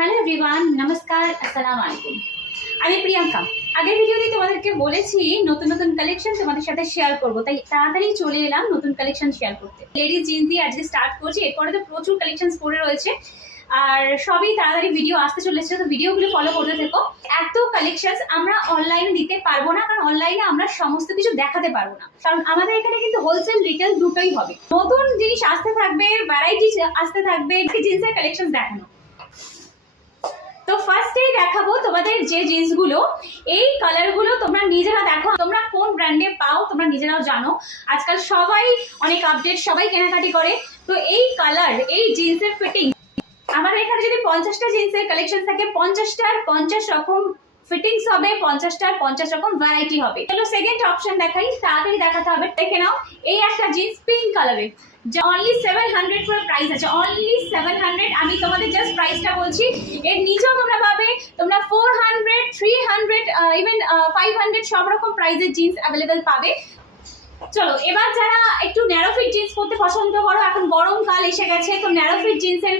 Hello everyone, নমস্কার, আসসালামু আলাইকুম। আমি প্রিয়াঙ্কা। আগের ভিডিওতে তোমাদেরকে বলেছি নতুন নতুন কালেকশন তোমাদের সাথে শেয়ার করব, তাই তাড়াতাড়ি চলে এলাম নতুন কালেকশন শেয়ার করতে। লেডিস জিন্স দিয়ে আজকে স্টার্ট করছি, এরপরে তো প্রচুর কালেকশন পড়ে রয়েছে আর সবই তাড়াতাড়ি ভিডিও আসতে চলেছে, তো ভিডিওগুলো ফলো করতে থেকো। এত কালেকশন আমরা অনলাইনে দিতে পারবো না, কারণ অনলাইনে আমরা সমস্ত কিছু দেখাতে পারবো না, কারণ আমাদের এখানে কিন্তু হোলসেল রিটেল দুটোই হবে। নতুন জিনিস আসতে থাকবে, ভ্যারাইটি আসতে থাকবে, জিন্সের কালেকশন দেখানো। তো ফার্স্টেই দেখাবো তোমাদের যে জিন্সগুলো, এই কালারগুলো তোমরা নিজেরা দেখো, তোমরা কোন ব্র্যান্ডে পাও তোমরা নিজেরাও জানো। আজকাল সবাই অনেক আপডেট, সবাই কেনাকাটি করে। তো এই কালার, এই জিন্সের ফিটিং, আমাদের এখানে যদি 50টা জিন্সের কালেকশন থাকে, 50টার 50 রকম ফিটিংস হবে, 50টার 50 রকম ভ্যারাইটি হবে। চলো সেকেন্ড অপশন দেখাই, তাড়াতাড়ি দেখাতে হবে। দেখে নাও, এই একটা জিন্স পিঙ্ক কালারের, যে অনলি 700 করে প্রাইস আছে, অনলি 700। আমি তোমাদের জাস্ট প্রাইসটা বলছি, এর নিচেও তোমরা পাবে, তোমরা 400, 300, ইভেন 500 সব রকম প্রাইসের জিন্স অ্যাভেলেবেল পাবে। চলো এবার যারা একটু ন্যারো ফিট জিন্স পরতে পছন্দ করো, এখন গরমকাল এসে গেছে, তো ন্যারো ফিট জিন্সের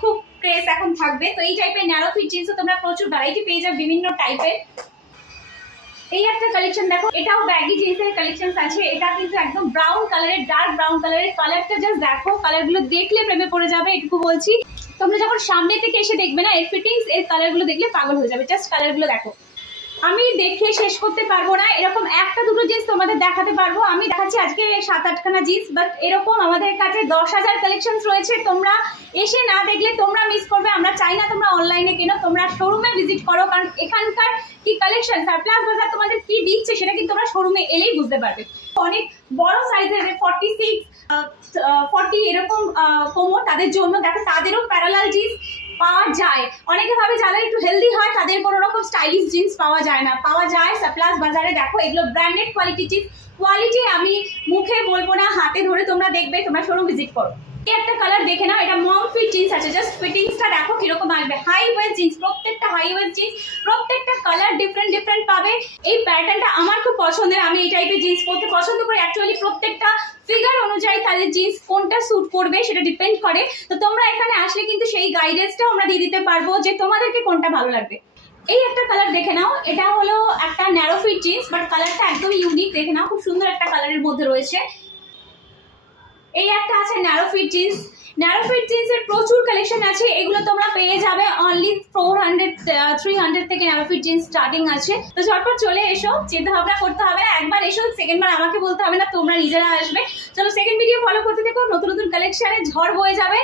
খুব ক্রেজ এখন থাকবে। তো এই টাইপের ন্যারো ফিট জিন্সও তোমরা প্রচুর ভ্যারাইটি পেয়ে যাবে বিভিন্ন টাইপের। এই একটা কালেকশন দেখো, এটাও ব্যাগি জিন্সের কালেকশন আছে। এটা কিন্তু একদম ব্রাউন কালারের, ডার্ক ব্রাউন কালারের। কালারটা জাস্ট দেখো, কালারগুলো দেখলে প্রেমে পড়ে যাবে, এটুকু বলছি। তোমরা যখন সামনে থেকে এসে দেখবে না, এর ফিটিংস, এর কালারগুলো দেখলে পাগল হয়ে যাবে। জাস্ট কালারগুলো দেখো, আমি দেখে শেষ করতে পারবো না, এরকম একটা দুটো জিন্স তোমাদের দেখাতে পারবো। আমি দেখাচ্ছি আজকে 7-8খানা জিন্স, বাট এরকম আমাদের কাছে 10,000 কালেকশন রয়েছে। তোমরা এসে না দেখলে তোমরা মিস করবে। আমরা চাই না তোমরা অনলাইনে কেনো, তোমরা শোরুমে ভিজিট করো, কারণ এখানকার কি কালেকশন, সারপ্লাস বাজার তোমাদের কি দিচ্ছে সেটা কিন্তু তোমরা শোরুমে এলেই বুঝতে পারবে। অনেক বড় সাইজের 46, 40 এরকম কোমর, তাদের জন্য দেখো, তাদেরও প্যারালাল জিন্স পাওয়া যায়। অনেকে ভাবে যাদের একটু হেলদি হয় তাদের কোনো রকম স্টাইলিশ জিন্স পাওয়া যায় না, পাওয়া যায় সারপ্লাস বাজারে। দেখো এগুলো ব্র্যান্ডেড কোয়ালিটি জিন্স, কোয়ালিটি আমি মুখে বলবো না, হাতে ধরে তোমরা দেখবে, তোমরা শোরুম ভিজিট করো। এই একটা কালার দেখে নাও, এটা মম ফিট জিন্স আছে। জাস্ট ফিটিংসটা দেখো কিরকম আসবে। হাই ওয়েস্ট জিন্স, প্রত্যেকটা হাই ওয়েস্ট জিন্স, প্রত্যেকটা কালার ডিফারেন্ট ডিফারেন্ট পাবে। এই প্যাটার্নটা আমার খুব পছন্দের, আমি এই টাইপের জিন্স পরতে পছন্দ করি। অ্যাকচুয়ালি প্রত্যেকটা ফিগার অনুযায়ী তাদের জিন্স কোনটা স্যুট করবে সেটা ডিপেন্ড করে। তো তোমরা এখানে আসলে কিন্তু সেই গাইডেন্সটাও আমরা দিয়ে দিতে পারবো যে তোমাদেরকে কোনটা ভালো লাগবে। এই একটা কালার দেখে নাও, এটা হলো একটা ন্যারো ফিট জিন্স, বাট কালারটা একদম ইউনিক। দেখে নাও, খুব সুন্দর একটা কালারের মধ্যে রয়েছে। এই একটা আছে narrow fit jeans. Narrow fit জিন্সের প্রচুর কালেকশন আছে, এগুলো তোমরা পেয়ে যাবে অনলি 400, 300 থেকে ন্যারো ফিট জিন্স স্টার্টিং আছে। তো ঝটপট চলে এসো, চিন্তা ভাবনা করতে হবে না, একবার এসো, সেকেন্ডবার আমাকে বলতে হবে না, তোমরা নিজেরা আসবে। চলো সেকেন্ড ভিডিও ফলো করতে থেকো, নতুন নতুন কালেকশনে ঝড় বয়ে যাবে।